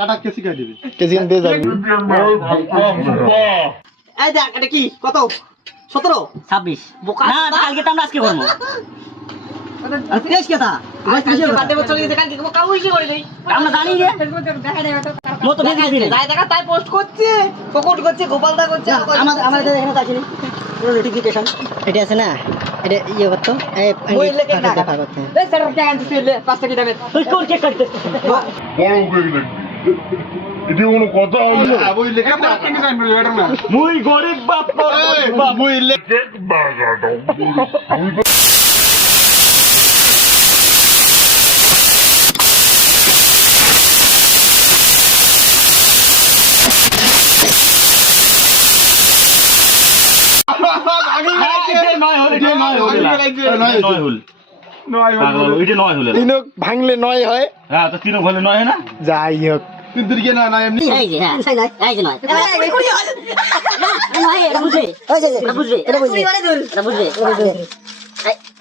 tata কে শিখাই দিবে KG গান দিয়ে যাবে এই দেখ এটা কি কত 17 26 বোকা না কালকে তো আমরা আজকে করব আর তেজ কেতা বার্থডে বছর গেছে কালকে বোকা হইছে করে দেই আমরা জানি না দেখা দেবে তো মো তো দেখা দিই যাই দেখা তাই পোস্ট করছে ফকট করছে গোপালদা করছে আমাদের এখানে আছে না নোটিফিকেশন এটা আছে না এটা ইয়ে করতো এই দেখা করতে এই স্যার টাকা আনতে লে 5 টাকা দেবে তুই কোন চেক করতে বড় হয়ে গেল এটি কোনো কথা হলো ওই লেখা না কেন জানবে এটা না মুই গরিব বাপ মুই লেখে বাগাটো তিনক ভাঙলে নয় হয় হ্যাঁ তো তিনক হলে নয় হয় না যাই হোক তিন দিকে না না এমনি এই যে হ্যাঁ এই যে নয় নয় এটা বুঝবে এটা বুঝবে এটা বুঝবে এটা বুঝবে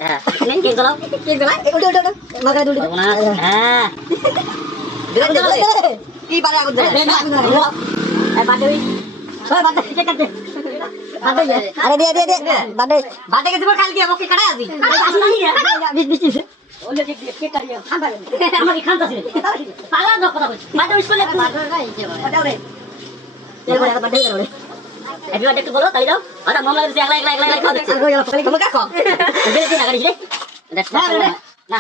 হ্যাঁ কেক দাও কেক দাও ওটা মাথা দুলি হ্যাঁ কি পারে আগুন দে এই বাদে ওই বাদে কেক কাটে আরে দে বাদে কে দিব কালকে আমাকে কাটা আসি বিশ ওলে কেক কাটিয়া খান্দা আমাকে খান্দা ছিল পালা না কথা কই বাদে স্কুলে বাদে না এই যে ওরে এবার বাদে করে হ্যাপি বার্থডে একটু বলো তাই দাও আরে মামলা দিতে একলা খাওয়া দিচ্ছে তুমি কা খাও বেলে দিন আগাড়ি রে না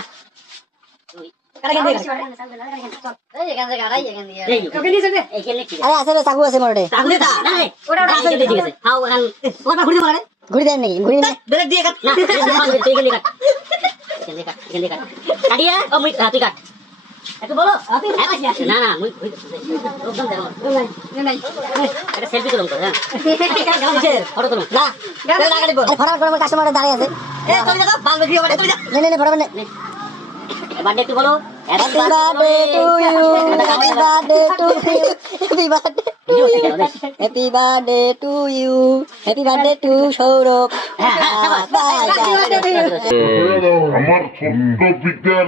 ঘুরি দেন নাকি ঘুরি না কাটিয়া ও মুই তুই কাট একটু বলো না না মুই একটা সেলফি তুলুন তো হ্যাঁ ফটো তুলুন না ফটো করে কাস্টমার দাঁড়িয়ে আছে চলে যাও বাল ভিডিও বানাই চলে যাও নে ফটো বানাই বার্থডে একটু বলো happy birthday to you happy birthday to you happy birthday to you happy birthday to Sourav আমার ছোট্ট পিতার